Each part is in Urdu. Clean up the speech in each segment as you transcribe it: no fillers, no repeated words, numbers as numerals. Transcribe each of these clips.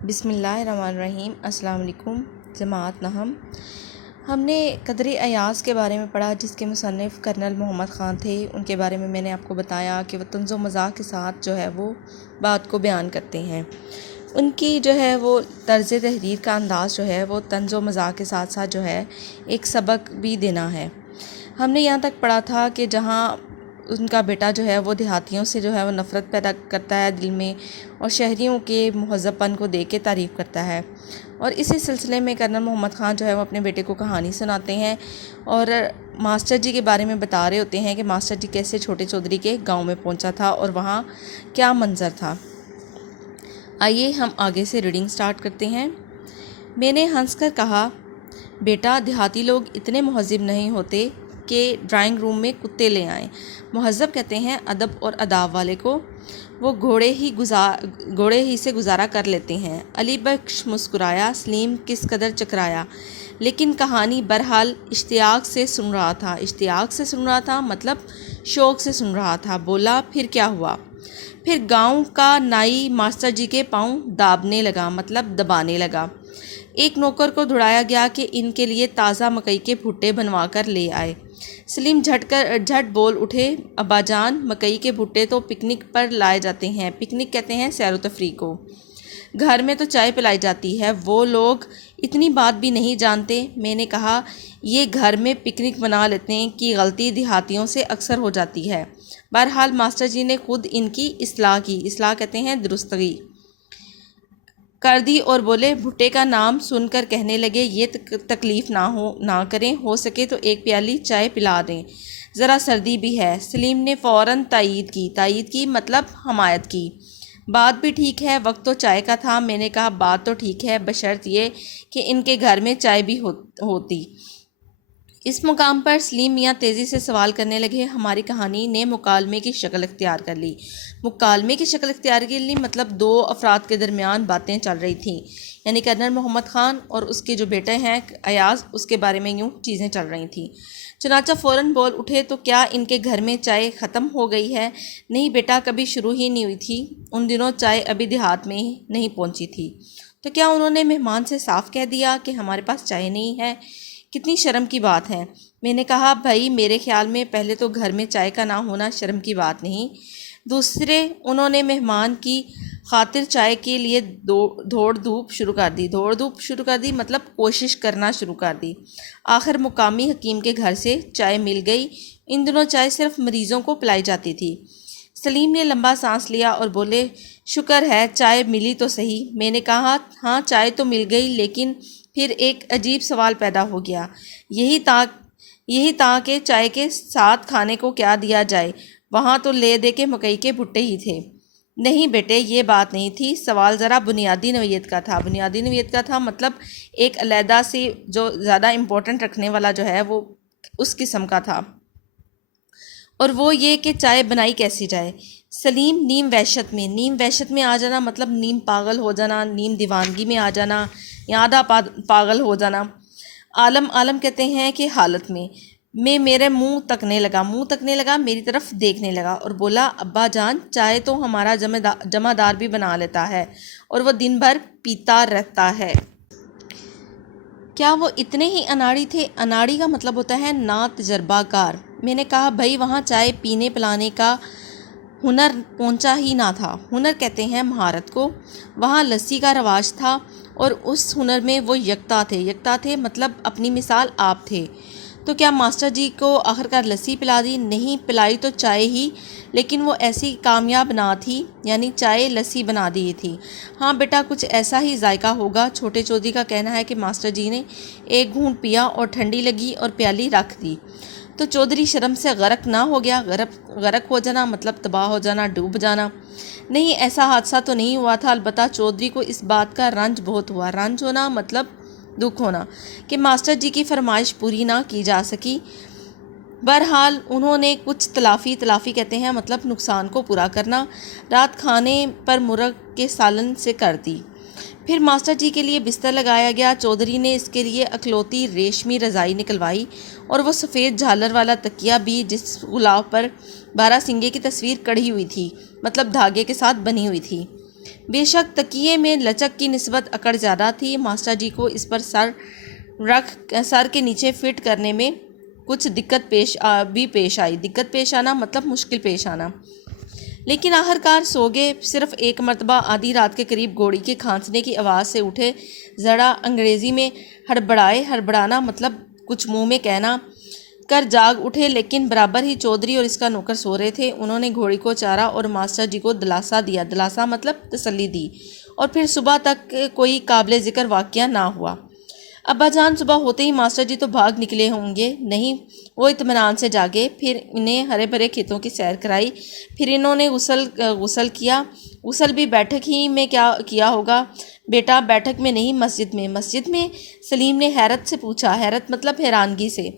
بسم اللہ الرحمن الرحیم۔ السلام علیکم جماعت نہم۔ ہم نے قدر ایاز کے بارے میں پڑھا، جس کے مصنف کرنل محمد خان تھے۔ ان کے بارے میں میں نے آپ کو بتایا کہ وہ طنز و مزاح کے ساتھ جو ہے وہ بات کو بیان کرتے ہیں۔ ان کی جو ہے وہ طرز تحریر کا انداز جو ہے وہ طنز و مزاح کے ساتھ ساتھ جو ہے ایک سبق بھی دینا ہے۔ ہم نے یہاں تک پڑھا تھا کہ جہاں ان کا بیٹا جو ہے وہ دیہاتیوں سے جو ہے وہ نفرت پیدا کرتا ہے دل میں، اور شہریوں کے مہذب پن کو دیکھ کے تعریف کرتا ہے، اور اسی سلسلے میں کرنل محمد خان جو ہے وہ اپنے بیٹے کو کہانی سناتے ہیں اور ماسٹر جی کے بارے میں بتا رہے ہوتے ہیں کہ ماسٹر جی کیسے چھوٹے چودھری کے گاؤں میں پہنچا تھا اور وہاں کیا منظر تھا۔ آئیے ہم آگے سے ریڈنگ سٹارٹ کرتے ہیں۔ میں نے ہنس کر کہا، بیٹا دیہاتی لوگ اتنے مہذب نہیں ہوتے کہ ڈرائنگ روم میں کتے لے آئیں۔ مہذب کہتے ہیں ادب اور آداب والے کو، وہ گھوڑے ہی سے گزارا کر لیتے ہیں۔ علی بخش مسکرایا، سلیم کس قدر چکرایا، لیکن کہانی بہرحال اشتیاق سے سن رہا تھا مطلب شوق سے سن رہا تھا۔ بولا، پھر کیا ہوا؟ پھر گاؤں کا نائی ماسٹر جی کے پاؤں دابنے لگا مطلب دبانے لگا۔ ایک نوکر کو دھڑایا گیا کہ ان کے لیے تازہ مکئی کے بھٹے بنوا کر لے آئے۔ سلیم جھٹ بول اٹھے، ابا جان، مکئی کے بھٹے تو پکنک پر لائے جاتے ہیں۔ پکنک کہتے ہیں سیر و تفریح کو۔ گھر میں تو چائے پلائی جاتی ہے، وہ لوگ اتنی بات بھی نہیں جانتے۔ میں نے کہا، یہ گھر میں پکنک بنا لینے کی غلطی دیہاتیوں سے اکثر ہو جاتی ہے۔ بہرحال ماسٹر جی نے خود ان کی اصلاح کہتے ہیں درستگی کر دی اور بولے، بھٹے کا نام سن کر کہنے لگے، یہ تکلیف نہ کریں، ہو سکے تو ایک پیالی چائے پلا دیں، ذرا سردی بھی ہے۔ سلیم نے فوراً تائید کی مطلب حمایت کی۔ بات بھی ٹھیک ہے، وقت تو چائے کا تھا۔ میں نے کہا، بات تو ٹھیک ہے بشرط یہ کہ ان کے گھر میں چائے بھی ہوتی۔ اس مقام پر سلیم میاں تیزی سے سوال کرنے لگے۔ ہماری کہانی نے مکالمے کی شکل اختیار کر لی۔ مطلب دو افراد کے درمیان باتیں چل رہی تھیں، یعنی کرنل محمد خان اور اس کے جو بیٹے ہیں ایاز، اس کے بارے میں یوں چیزیں چل رہی تھیں۔ چنانچہ فوراً بول اٹھے، تو کیا ان کے گھر میں چائے ختم ہو گئی ہے؟ نہیں بیٹا، کبھی شروع ہی نہیں ہوئی تھی۔ ان دنوں چائے ابھی دیہات میں نہیں پہنچی تھی۔ تو کیا انہوں نے مہمان سے صاف کہہ دیا کہ ہمارے پاس چائے نہیں ہے؟ کتنی شرم کی بات ہے۔ میں نے کہا، بھائی میرے خیال میں پہلے تو گھر میں چائے کا نہ ہونا شرم کی بات نہیں، دوسرے انہوں نے مہمان کی خاطر چائے کے لیے دوڑ دھوپ شروع کر دی مطلب کوشش کرنا شروع کر دی۔ آخر مقامی حکیم کے گھر سے چائے مل گئی۔ ان دنوں چائے صرف مریضوں کو پلائی جاتی تھی۔ سلیم نے لمبا سانس لیا اور بولے، شکر ہے چائے ملی تو صحیح۔ میں نے کہا، ہاں چائے تو مل گئی، لیکن پھر ایک عجیب سوال پیدا ہو گیا، یہی تھا کہ چائے کے ساتھ کھانے کو کیا دیا جائے۔ وہاں تو لے دے کے مکئی کے بھٹے ہی تھے۔ نہیں بیٹے، یہ بات نہیں تھی، سوال ذرا بنیادی نوعیت کا تھا مطلب ایک علیحدہ سے جو زیادہ امپورٹنٹ رکھنے والا جو ہے وہ اس قسم کا تھا، اور وہ یہ کہ چائے بنائی کیسی جائے۔ سلیم نیم وحشت میں آ جانا مطلب نیم پاگل ہو جانا، نیم دیوانگی میں آ جانا یا آدھا پاگل ہو جانا۔ عالم کہتے ہیں کہ حالت میں میرے منہ تکنے لگا، میری طرف دیکھنے لگا اور بولا، ابا جان، چائے تو ہمارا جمع دار بھی بنا لیتا ہے اور وہ دن بھر پیتا رہتا ہے۔ کیا وہ اتنے ہی اناڑی تھے؟ اناڑی کا مطلب ہوتا ہے نا تجربہ کار۔ میں نے کہا، بھائی وہاں چائے پینے پلانے کا ہنر پہنچا ہی نہ تھا۔ ہنر کہتے ہیں مہارت کو۔ وہاں لسی کا رواج تھا اور اس ہنر میں وہ یکتا تھے مطلب اپنی مثال آپ تھے۔ تو کیا ماسٹر جی کو آخرکار لسی پلا دی؟ نہیں، پلائی تو چائے ہی، لیکن وہ ایسی کامیاب نہ تھی، یعنی چائے لسی بنا دی تھی۔ ہاں بیٹا، کچھ ایسا ہی ذائقہ ہوگا۔ چھوٹے چودھری کا کہنا ہے کہ ماسٹر جی نے ایک گھونٹ پیا اور ٹھنڈی لگی اور پیالی رکھ دی تو چودھری شرم سے غرق نہ ہو گیا۔ غرق ہو جانا مطلب تباہ ہو جانا، ڈوب جانا۔ نہیں، ایسا حادثہ تو نہیں ہوا تھا، البتہ چودھری کو اس بات کا رنج بہت ہوا۔ رنج ہونا مطلب دکھ ہونا کہ ماسٹر جی کی فرمائش پوری نہ کی جا سکی۔ بہرحال انہوں نے کچھ تلافی کہتے ہیں مطلب نقصان کو پورا کرنا، رات کھانے پر مرغ کے سالن سے کر دی۔ پھر ماسٹر جی کے لیے بستر لگایا گیا۔ چودھری نے اس کے لیے اکلوتی ریشمی رضائی نکلوائی اور وہ سفید جھالر والا تکیہ بھی، جس غلاف پر بارہ سنگے کی تصویر کڑھی ہوئی تھی مطلب دھاگے کے ساتھ بنی ہوئی تھی۔ بے شک تکیے میں لچک کی نسبت اکڑ زیادہ تھی، ماسٹر جی کو اس پر سر کے نیچے فٹ کرنے میں کچھ دقت پیش آئی۔ دقت پیش آنا مطلب مشکل پیش آنا، لیکن آخرکار سو گئے۔ صرف ایک مرتبہ آدھی رات کے قریب گھوڑی کے کھانسنے کی آواز سے اٹھے، ذرا انگریزی میں ہڑبڑانا مطلب کچھ منہ میں کہنا کر جاگ اٹھے، لیکن برابر ہی چودھری اور اس کا نوکر سو رہے تھے۔ انہوں نے گھوڑی کو چارا اور ماسٹر جی کو دلاسا دیا، دلاسا مطلب تسلی دی، اور پھر صبح تک کوئی قابل ذکر واقعہ نہ ہوا۔ ابا جان صبح ہوتے ہی ماسٹر جی تو بھاگ نکلے ہوں گے، نہیں وہ اطمینان سے جاگے، پھر انہیں ہرے بھرے کھیتوں کی سیر کرائی، پھر انہوں نے غسل کیا۔ غسل بھی بیٹھک ہی میں کیا ہوگا؟ بیٹا بیٹھک میں نہیں، مسجد میں۔ مسجد میں؟ سلیم نے حیرت سے پوچھا، حیرت مطلب حیرانگی سے۔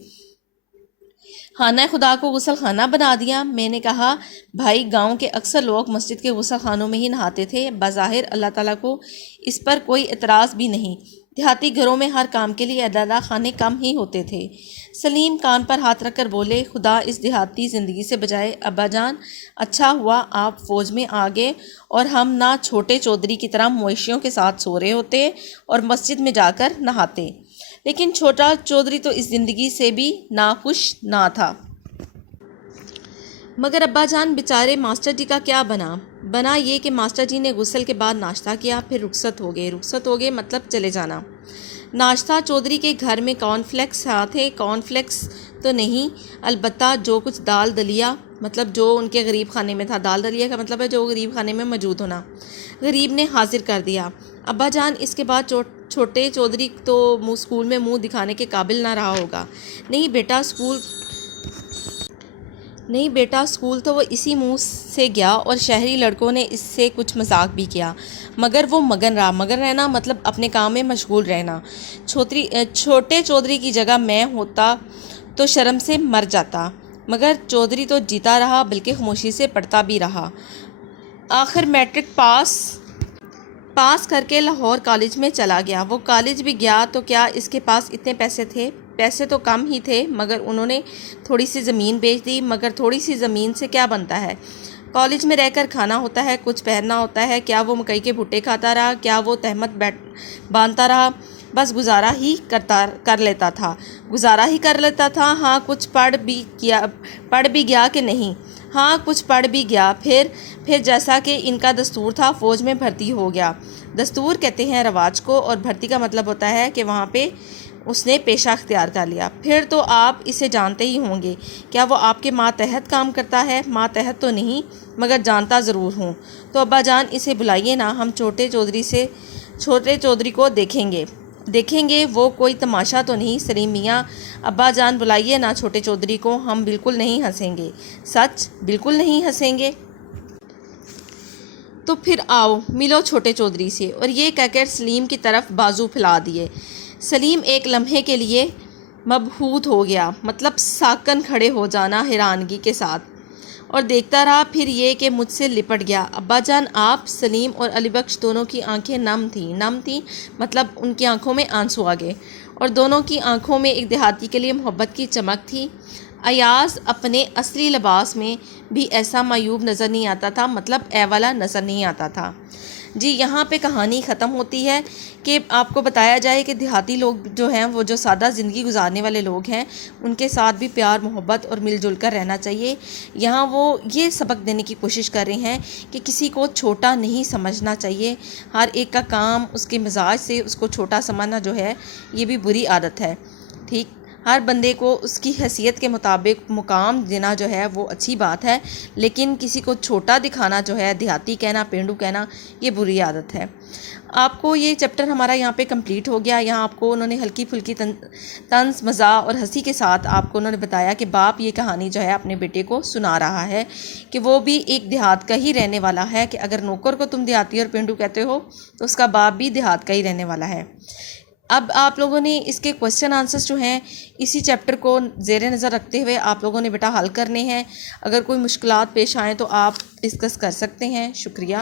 خانہ خدا کو غسل خانہ بنا دیا؟ میں نے کہا بھائی گاؤں کے اکثر لوگ مسجد کے غسل خانوں میں ہی نہاتے تھے، بظاہر اللہ تعالیٰ کو اس پر کوئی اعتراض بھی نہیں، دیہاتی گھروں میں ہر کام کے لیے علیحدہ خانے کم ہی ہوتے تھے۔ سلیم کان پر ہاتھ رکھ کر بولے، خدا اس دیہاتی زندگی سے بچائے ابا جان، اچھا ہوا آپ فوج میں آ گئے اور ہم نہ چھوٹے چودھری کی طرح مویشیوں کے ساتھ سو رہے ہوتے اور مسجد میں جا کر نہاتے۔ لیکن چھوٹا چودھری تو اس زندگی سے بھی ناخوش نہ تھا۔ مگر ابا جان بیچارے ماسٹر جی کا کیا بنا یہ کہ ماسٹر جی نے غسل کے بعد ناشتہ کیا، پھر رخصت ہو گئے مطلب چلے جانا۔ ناشتہ چودھری کے گھر میں کارن فلیکس تھے، کارن فلیکس تو نہیں، البتہ جو کچھ دال دلیا مطلب جو ان کے غریب خانے میں تھا، دال دلیا کا مطلب ہے جو غریب خانے میں موجود ہونا، غریب نے حاضر کر دیا۔ ابا جان اس کے بعد چھوٹے چودھری تو اسکول میں منہ دکھانے کے قابل نہ رہا ہوگا۔ نہیں بیٹا اسکول تو وہ اسی منہ سے گیا اور شہری لڑکوں نے اس سے کچھ مذاق بھی کیا، مگر وہ مگن رہنا مطلب اپنے کام میں مشغول رہنا۔ چھوٹے چودھری کی جگہ میں ہوتا تو شرم سے مر جاتا، مگر چودھری تو جیتا رہا بلکہ خاموشی سے پڑھتا بھی رہا۔ آخر میٹرک پاس کر کے لاہور کالج میں چلا گیا۔ وہ کالج بھی گیا تو کیا اس کے پاس اتنے پیسے تھے؟ پیسے تو کم ہی تھے، مگر انہوں نے تھوڑی سی زمین بیچ دی۔ مگر تھوڑی سی زمین سے کیا بنتا ہے؟ کالج میں رہ کر کھانا ہوتا ہے، کچھ پہننا ہوتا ہے۔ کیا وہ مکئی کے بھٹے کھاتا رہا؟ کیا وہ تہمت باندھتا رہا؟ بس گزارا ہی کر لیتا تھا۔ ہاں کچھ پڑھ بھی گیا کہ نہیں؟ ہاں کچھ پڑھ بھی گیا۔ پھر جیسا کہ ان کا دستور تھا فوج میں بھرتی ہو گیا۔ دستور کہتے ہیں رواج کو، اور بھرتی کا مطلب ہوتا ہے کہ وہاں پہ اس نے پیشہ اختیار کر لیا۔ پھر تو آپ اسے جانتے ہی ہوں گے۔ کیا وہ آپ کے ماتحت کام کرتا ہے؟ ماتحت تو نہیں، مگر جانتا ضرور ہوں۔ تو ابا جان اسے بلائیے نا، ہم چھوٹے چودھری کو دیکھیں گے، وہ کوئی تماشا تو نہیں۔ سلیم میاں، ابا جان بلائیے نا چھوٹے چودھری کو، ہم بالکل نہیں ہنسیں گے۔ سچ بالکل نہیں ہنسیں گے؟ تو پھر آؤ ملو چھوٹے چودھری سے۔ اور یہ کہہ کر سلیم کی طرف بازو پھیلا دیے۔ سلیم ایک لمحے کے لیے مبہوت ہو گیا، مطلب ساکن کھڑے ہو جانا حیرانگی کے ساتھ، اور دیکھتا رہا۔ پھر یہ کہ مجھ سے لپٹ گیا۔ ابا جان آپ؟ سلیم اور علی بخش دونوں کی آنکھیں نم تھیں مطلب ان کی آنکھوں میں آنسو آ گئے، اور دونوں کی آنکھوں میں ایک دیہاتی کے لیے محبت کی چمک تھی۔ ایاز اپنے اصلی لباس میں بھی ایسا معیوب نظر نہیں آتا تھا، مطلب اے والا نظر نہیں آتا تھا۔ جی یہاں پہ کہانی ختم ہوتی ہے کہ آپ کو بتایا جائے کہ دیہاتی لوگ جو ہیں، وہ جو سادہ زندگی گزارنے والے لوگ ہیں، ان کے ساتھ بھی پیار محبت اور مل جل کر رہنا چاہیے۔ یہاں وہ یہ سبق دینے کی کوشش کر رہے ہیں کہ کسی کو چھوٹا نہیں سمجھنا چاہیے، ہر ایک کا کام اس کے مزاج سے اس کو چھوٹا سمجھنا جو ہے یہ بھی بری عادت ہے۔ ٹھیک، ہر بندے کو اس کی حیثیت کے مطابق مقام دینا جو ہے وہ اچھی بات ہے، لیکن کسی کو چھوٹا دکھانا جو ہے، دیہاتی کہنا، پینڈو کہنا، یہ بری عادت ہے۔ آپ کو یہ چیپٹر ہمارا یہاں پہ کمپلیٹ ہو گیا۔ یہاں آپ کو انہوں نے ہلکی پھلکی طنز مزاح اور ہنسی کے ساتھ آپ کو انہوں نے بتایا کہ باپ یہ کہانی جو ہے اپنے بیٹے کو سنا رہا ہے کہ وہ بھی ایک دیہات کا ہی رہنے والا ہے، کہ اگر نوکر کو تم دیہاتی اور پینڈو کہتے ہو تو اس کا باپ بھی دیہات کا ہی رہنے والا ہے۔ اب آپ لوگوں نے اس کے کویسچن آنسرز جو ہیں اسی چیپٹر کو زیر نظر رکھتے ہوئے آپ لوگوں نے بیٹا حل کرنے ہیں۔ اگر کوئی مشکلات پیش آئیں تو آپ ڈسکس کر سکتے ہیں۔ شکریہ۔